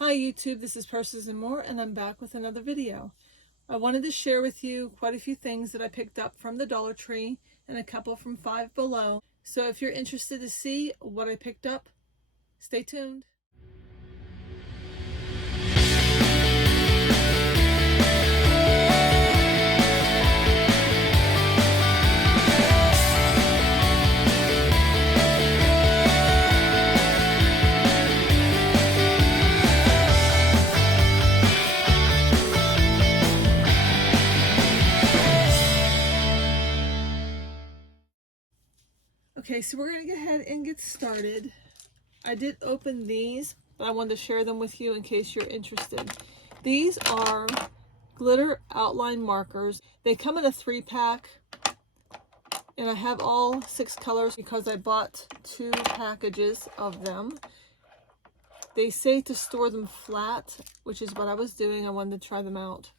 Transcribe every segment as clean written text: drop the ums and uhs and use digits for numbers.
Hi YouTube, this is Purses and More, and I'm back with another video. I wanted to share with you quite a few things that I picked up from the Dollar Tree and a couple from Five Below. So if you're interested to see what I picked up, stay tuned. Okay, so we're going to go ahead and get started. I did open these, but I wanted to share them with you in case you're interested. These are glitter outline markers. They come in a 3-pack, and I have all 6 colors because I bought 2 packages of them. They say to store them flat, which is what I was doing. I wanted to try them out.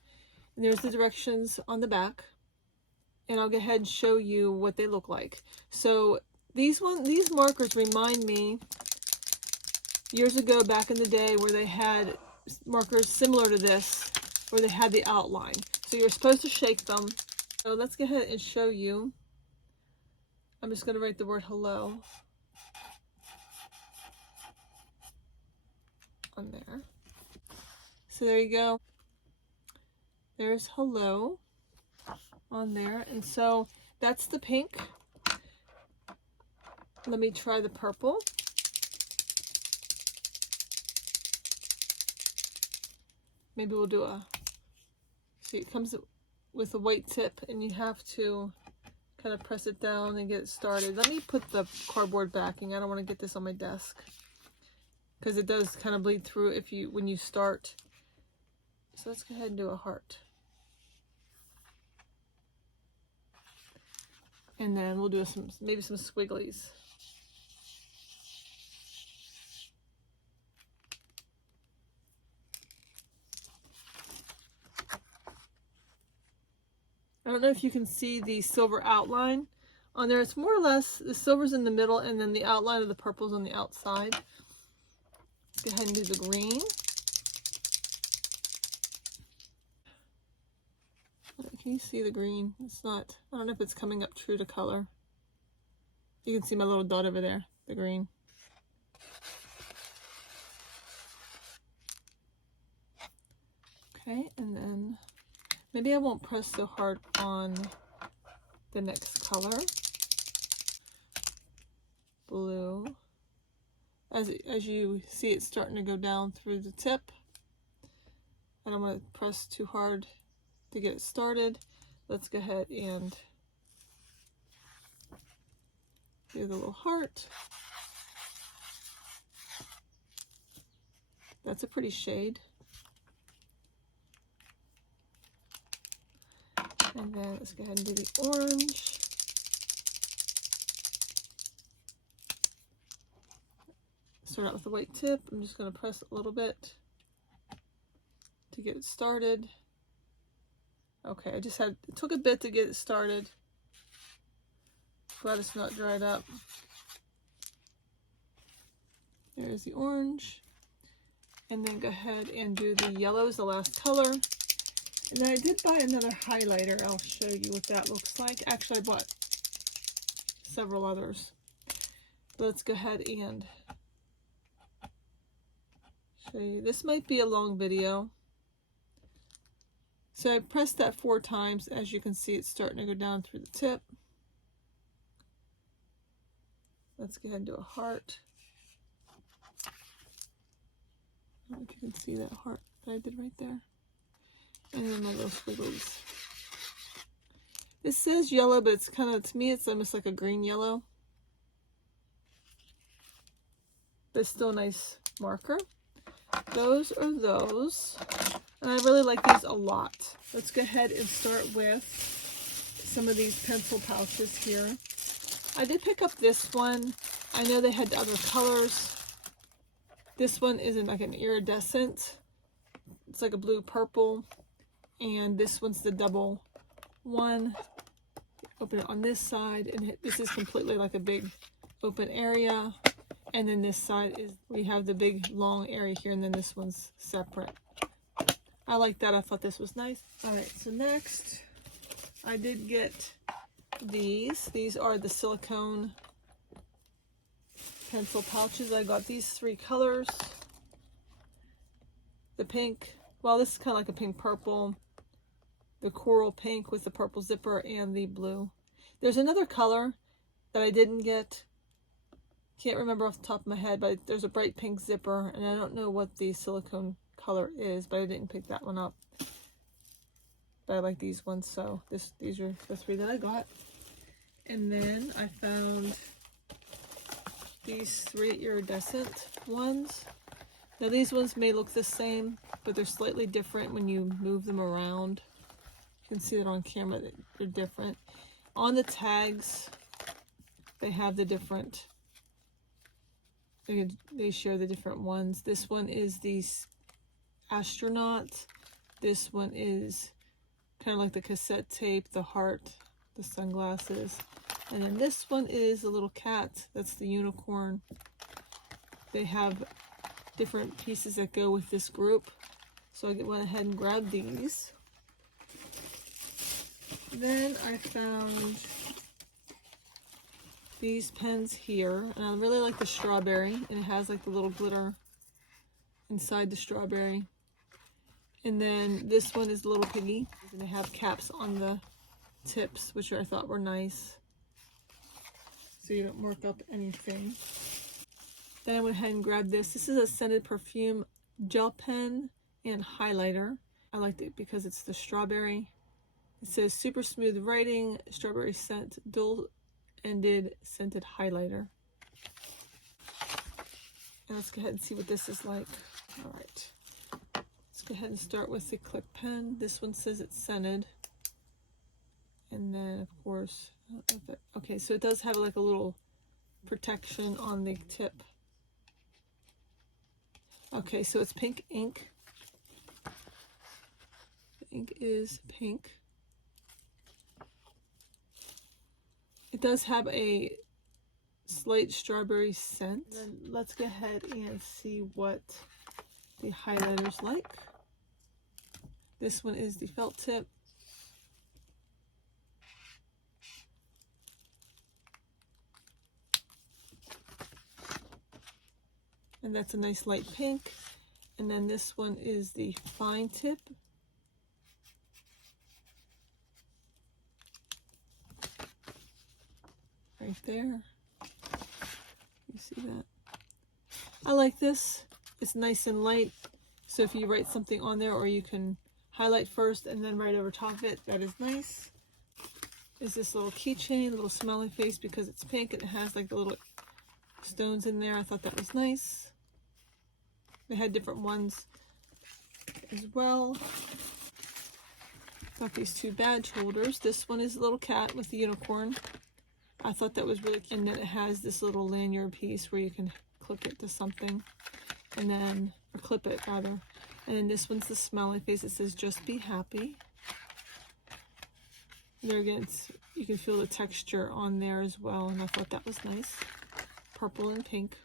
And there's the directions on the back, and I'll go ahead and show you what they look like. So these markers remind me years ago, back in the day, where they had markers similar to this, where they had the outline. So you're supposed to shake them. So let's go ahead and show you. I'm just going to write the word hello on there. So there you go. There's hello on there. And so that's the pink. Let me try the purple. Maybe we'll do see, it comes with a white tip, and you have to kind of press it down and get it started. Let me put the cardboard backing. I don't want to get this on my desk because it does kind of bleed through when you start. So let's go ahead and do a heart. And then we'll do maybe some squigglies. I don't know if you can see the silver outline on there. It's more or less, the silver's in the middle, and then the outline of the purple's on the outside. Let's go ahead and do the green. Can you see the green? It's not, I don't know if it's coming up true to color. You can see my little dot over there, the green. Okay, and then maybe I won't press so hard on the next color. Blue. As you see, it's starting to go down through the tip. I don't want to press too hard to get it started. Let's go ahead and do the little heart. That's a pretty shade. And then let's go ahead and do the orange. Start out with the white tip. I'm just going to press a little bit to get it started. Okay, it took a bit to get it started. Glad it's not dried up. There's the orange. And then go ahead and do the yellow as the last color. And then I did buy another highlighter. I'll show you what that looks like. Actually, I bought several others. Let's go ahead and show you. This might be a long video. So I pressed that 4 times. As you can see, it's starting to go down through the tip. Let's go ahead and do a heart. I don't know if you can see that heart that I did right there. And then my little squiggles. This says yellow, but it's kind of, to me, it's almost like a green yellow. But it's still a nice marker. Those are those. And I really like these a lot. Let's go ahead and start with some of these pencil pouches here. I did pick up this one. I know they had other colors. This one isn't like an iridescent. It's like a blue purple. And this one's the double one. Open it on this side, and this is completely like a big open area. And then this side is, we have the big long area here, and then this one's separate. I like that. I thought this was nice. All right, so next I did get these. These are the silicone pencil pouches. I got these 3 colors. The pink, well, this is kind of like a pink purple, the coral pink with the purple zipper, and the blue. There's another color that I didn't get. Can't remember off the top of my head, but there's a bright pink zipper, and I don't know what the silicone color is, but I didn't pick that one up. But I like these ones, so these are the 3 that I got. And then I found these 3 iridescent ones. Now these ones may look the same, but they're slightly different when you move them around. You can see that on camera that they're different. On the tags, they have the different, they share the different ones. This one is the astronaut. This one is kind of like the cassette tape, the heart, the sunglasses. And then this one is a little cat. That's the unicorn. They have different pieces that go with this group. So I went ahead and grabbed these. Then I found these pens here, and I really like the strawberry, and it has like the little glitter inside the strawberry. And then this one is Little Piggy, and they have caps on the tips, which I thought were nice, so you don't mark up anything. Then I went ahead and grabbed this. This is a scented perfume gel pen and highlighter. I liked it because it's the strawberry. It says super smooth writing, strawberry scent, dual-ended scented highlighter. And let's go ahead and see what this is like. All right. Let's go ahead and start with the click pen. This one says it's scented. And then, of course, I don't know if it, okay, so it does have like a little protection on the tip. Okay, so it's pink ink. The ink is pink. It does have a slight strawberry scent. Then let's go ahead and see what the highlighter's like. This one is the felt tip. And that's a nice light pink. And then this one is the fine tip. Right there. You see that? I like this. It's nice and light. So if you write something on there, or you can highlight first and then write over top of it, that is nice. Is this little keychain, little smiley face, because it's pink and it has like the little stones in there. I thought that was nice. They had different ones as well. Got these 2 badge holders. This one is a little cat with the unicorn. I thought that was really cute. And then it has this little lanyard piece where you can clip it to something, and then, or clip it rather. And then this one's the smiley face. It says just be happy. There again, you can feel the texture on there as well, and I thought that was nice. Purple and pink.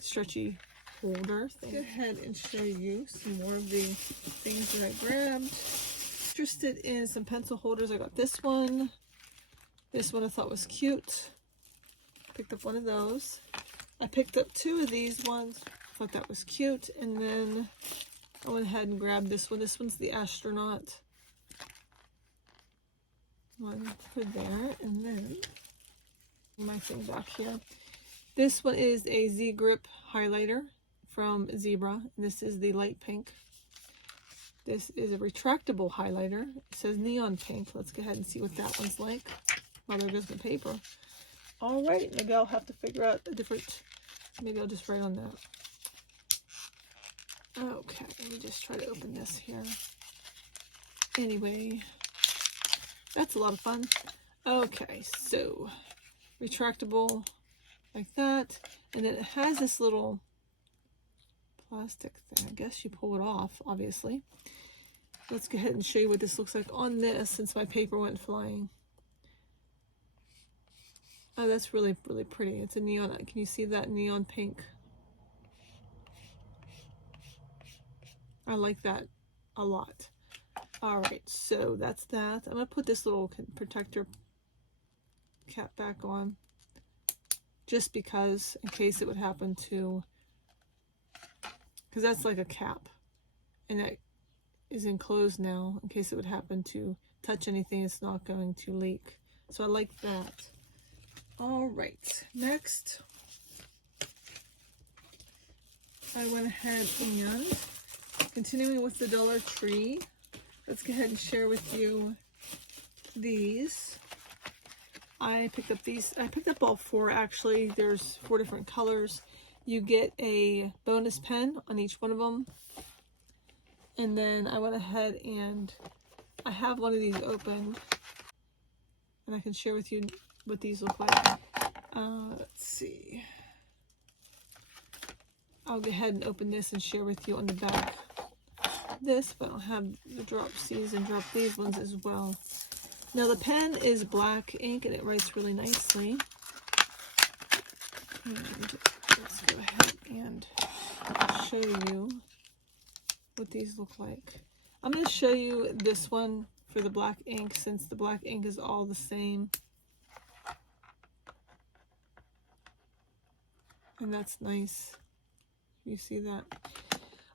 Stretchy holder thing. Go ahead and show you some more of the things that I grabbed. Interested in some pencil holders. I got this one. This one I thought was cute. Picked up one of those. I picked up 2 of these ones. Thought that was cute. And then I went ahead and grabbed this one. This one's the astronaut one for there. And then my thing back here. This one is a Z-Grip highlighter from Zebra. This is the light pink. This is a retractable highlighter. It says neon pink. Let's go ahead and see what that one's like. Well, there goes the paper. All right, maybe I'll have to figure out a different, maybe I'll just write on that. Okay, let me just try to open this here. Anyway, that's a lot of fun. Okay, so retractable like that, and then it has this little plastic thing. I guess you pull it off, obviously. Let's go ahead and show you what this looks like on this, since my paper went flying. Oh, that's really, really pretty. It's a neon. Can you see that neon pink? I like that a lot. All right, so that's that. I'm gonna put this little protector cap back on just because, in case it would happen to, because that's like a cap and that is enclosed now. In case it would happen to touch anything, it's not going to leak. So I like that. All right, next I went ahead and, continuing with the Dollar Tree, let's go ahead and share with you these. I picked up these. I picked up all four actually. There's 4 different colors. You get a bonus pen on each one of them. And then I went ahead and I have one of these opened. And I can share with you what these look like. Let's see. I'll go ahead and open this and share with you on the back this, but I'll have the drop these and drop these ones as well. Now the pen is black ink and it writes really nicely. And let's go ahead and show you what these look like. I'm going to show you this one for the black ink since the black ink is all the same. And that's nice. You see that?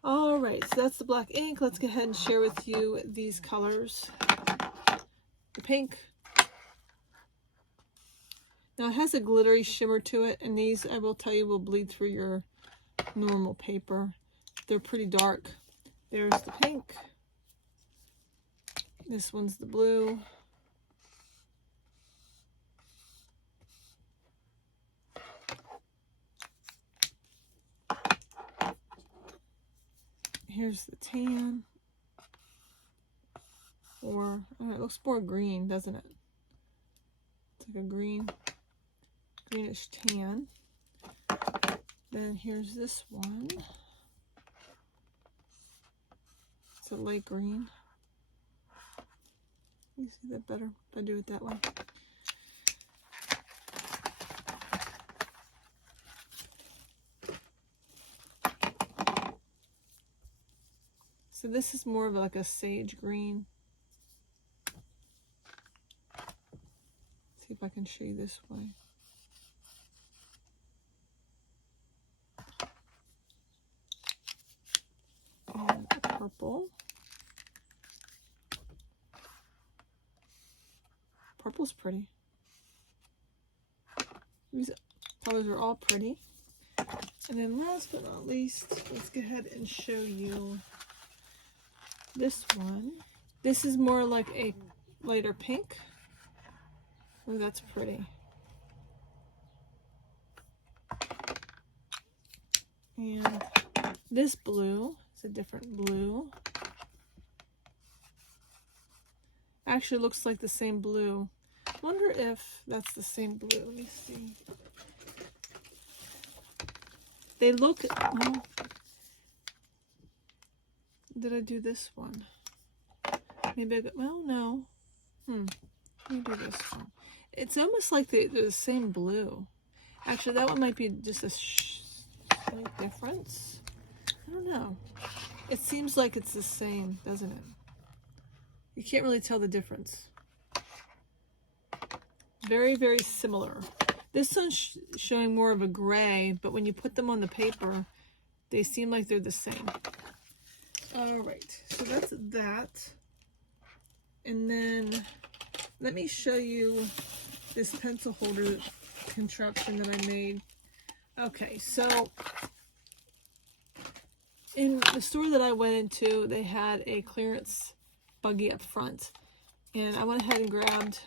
All right, so that's the black ink. Let's go ahead and share with you these colors. The pink. Now it has a glittery shimmer to it, and these, I will tell you, will bleed through your normal paper. They're pretty dark. There's the pink. This one's the blue. Here's the tan. Or, I don't know, it looks more green, doesn't it? It's like a greenish tan. Then here's this one. It's a light green. You see that better if I do it that way. So this is more of like a sage green. See if I can show you this way. And purple. Purple's pretty. These colors are all pretty. And then last but not least, let's go ahead and show you this one. This is more like a lighter pink. Oh, that's pretty. And this blue is a different blue. Actually looks like the same blue. Wonder if that's the same blue. Let me see. They look, well, did I do this one? Maybe I got, well, no. Let me do this one. It's almost like they're the same blue. Actually, that one might be just a slight difference. I don't know. It seems like it's the same, doesn't it? You can't really tell the difference. Very, very similar. This one's showing more of a gray, but when you put them on the paper, they seem like they're the same. All right, so that's that. And then let me show you this pencil holder contraption that I made. Okay, so in the store that I went into, they had a clearance buggy up front. And I went ahead and grabbed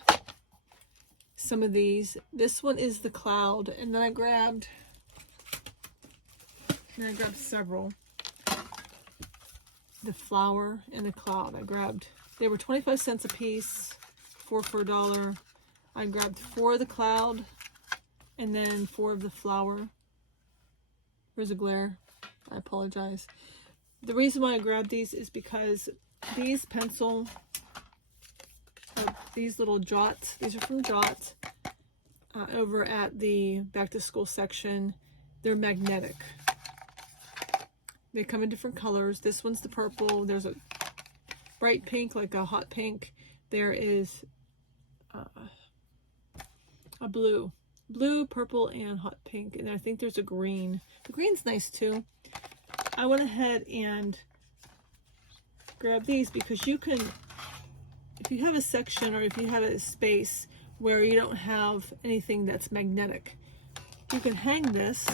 some of these. This one is the cloud, and then I grabbed several. The flower and the cloud. They were 25 cents a piece, 4 for $1. I grabbed 4 of the cloud and then 4 of the flower. There's a glare. I apologize. The reason why I grabbed these is because these these little Jots, these are from Jot. over at the back to school section. They're magnetic. They come in different colors. This one's the purple. There's a bright pink, like a hot pink. There is a blue, purple, and hot pink. And I think there's a green. The green's nice too. I went ahead and grabbed these because you can, if you have a section or if you have a space where you don't have anything that's magnetic, you can hang this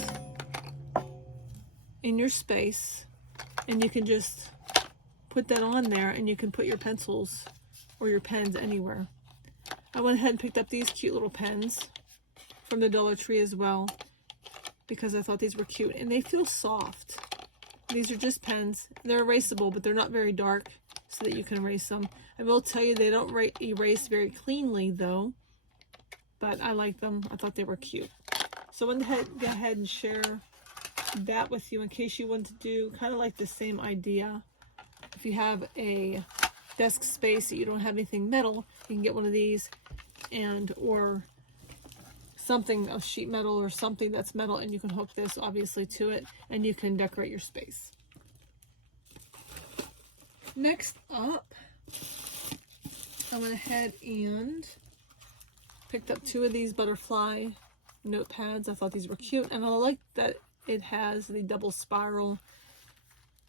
in your space and you can just put that on there and you can put your pencils or your pens anywhere. I went ahead and picked up these cute little pens from the Dollar Tree as well because I thought these were cute and they feel soft. These are just pens. They're erasable, but they're not very dark so that you can erase them. I will tell you they don't erase very cleanly though, but I like them. I thought they were cute. So I went ahead, go ahead and share that with you in case you want to do kind of like the same idea. If you have a desk space that you don't have anything metal, you can get one of these and or something of sheet metal or something that's metal, and you can hook this obviously to it and you can decorate your space. Next up, I went ahead and picked up 2 of these butterfly notepads. I thought these were cute and I like that it has the double spiral.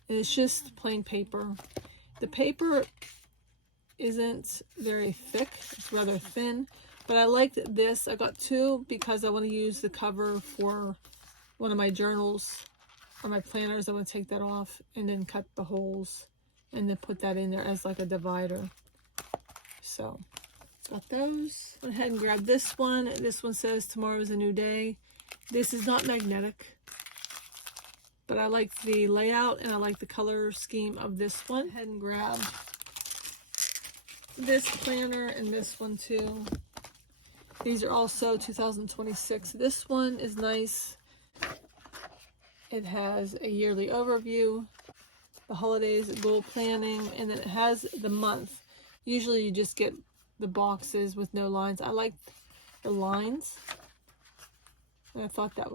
It's just plain paper. The paper isn't very thick, it's rather thin, but I liked this. I got 2 because I want to use the cover for one of my journals or my planners. I want to take that off and then cut the holes and then put that in there as like a divider. So got those. Went ahead and grabbed this one. This one says tomorrow is a new day. This is not magnetic, but I like the layout and I like the color scheme of this one. Went ahead and grabbed this planner and this one too. These are also 2026. This one is nice. It has a yearly overview, the holidays, goal planning, and then it has the month. Usually you just get the boxes with no lines. I like the lines, and I thought that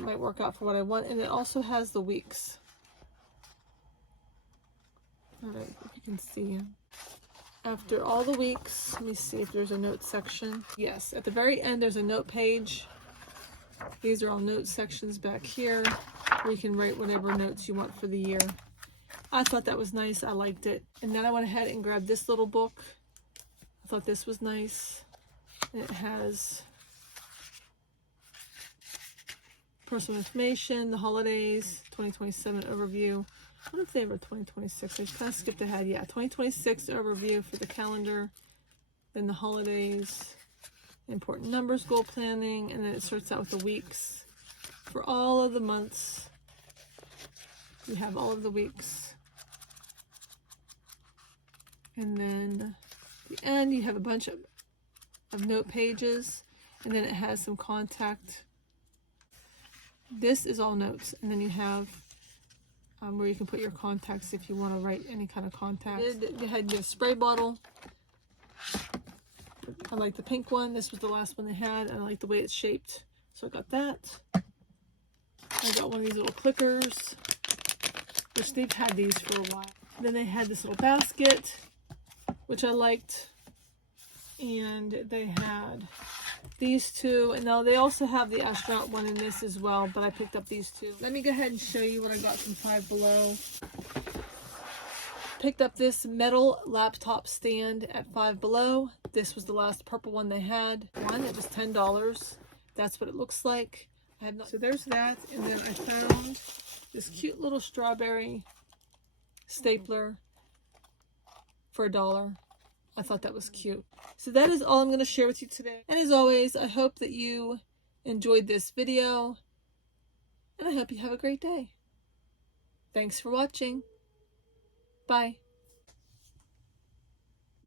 might work out for what I want. And it also has the weeks. All right, if you can see. After all the weeks, let me see if there's a note section. Yes, at the very end there's a note page. These are all note sections back here where you can write whatever notes you want for the year. I thought that was nice. I liked it. And then I went ahead and grabbed this little book. I thought this was nice. And it has personal information, the holidays, 2027 overview. I wonder if they have a 2026. I just kind of skipped ahead. Yeah, 2026 overview for the calendar. Then the holidays, important numbers, goal planning, and then it starts out with the weeks. For all of the months, you have all of the weeks. And then at the end, you have a bunch of note pages, and then it has some contact. This is all notes, and then you have where you can put your contacts if you want to write any kind of contact. Go ahead and get a spray bottle. I like the pink one. This was the last one they had, and I like the way it's shaped, so I got that. I got one of these little clickers, which they've had these for a while. Then they had this little basket, which I liked, and they had these 2, and now they also have the astronaut one in this as well, but I picked up these 2. Let me go ahead and show you what I got from Five Below. Picked up this metal laptop stand at Five Below. This was the last purple one they had. It was $10. That's what it looks like. I have not. So there's that, and then I found this cute little strawberry stapler for $1. I thought that was cute. So that is all I'm going to share with you today. And as always, I hope that you enjoyed this video, and I hope you have a great day. Thanks for watching. Bye.